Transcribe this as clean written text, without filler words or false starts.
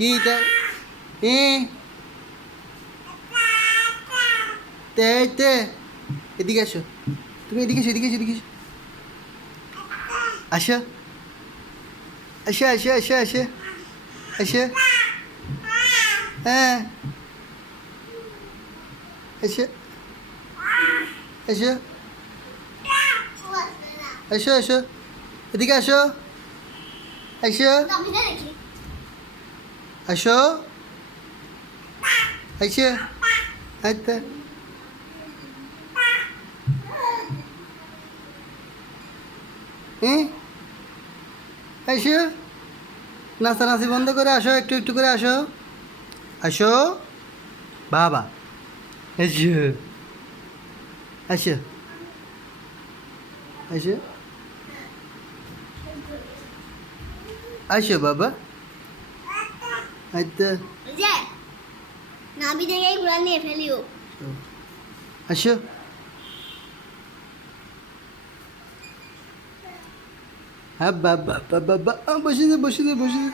কি এটা? এ তে তে এদিকে আসো, তুমি এদিকে এসো, এদিকে এসো, এদিকে এসো। আসো আসো আসো আসো আসো আসো। হ্যাঁ আসো আসো আসো আসো, এদিকে আসো আসো আসো আসো। আচ্ছা হ্যাঁ আসো, নাচানাচি বন্ধ করে আসো, একটু একটু করে আসো। আসো বাবা, আসো আসো আসো আসো বাবা। আচ্ছা যে নাবি থেকে এগুলা নিয়ে ফেলিও। আসো। হ্যাঁ বাবা বাবা, বসে দে বসে দে বসে দে।